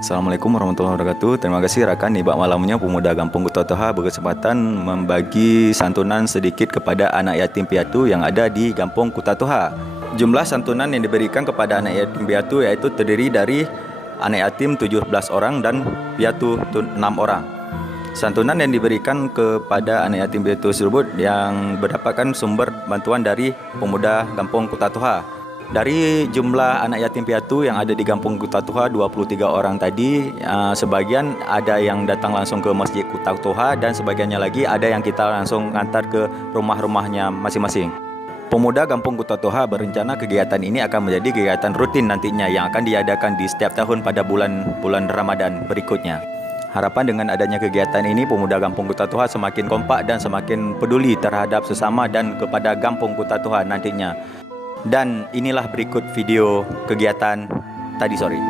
Assalamualaikum warahmatullahi wabarakatuh. Terima kasih rakan Nibak malamnya Pemuda Kampung Kutatoha berkesempatan membagi santunan sedikit kepada anak yatim piatu yang ada di Kampung Kutatoha. Jumlah santunan yang diberikan kepada anak yatim piatu yaitu terdiri dari anak yatim 17 orang dan piatu 6 orang. Santunan yang diberikan kepada anak yatim piatu tersebut yang berdapatkan sumber bantuan dari Pemuda Kampung Kutatoha. Dari jumlah anak yatim piatu yang ada di Kampung Kutatoha 23 orang tadi, sebagian ada yang datang langsung ke Masjid Kutatoha dan sebagiannya lagi ada yang kita langsung antar ke rumah-rumahnya masing-masing. Pemuda Kampung Kutatoha berencana kegiatan ini akan menjadi kegiatan rutin nantinya yang akan diadakan di setiap tahun pada bulan Ramadan berikutnya. Harapan dengan adanya kegiatan ini, Pemuda Kampung Kutatoha semakin kompak dan semakin peduli terhadap sesama dan kepada Kampung Kutatoha nantinya. Dan inilah berikut video kegiatan tadi sore.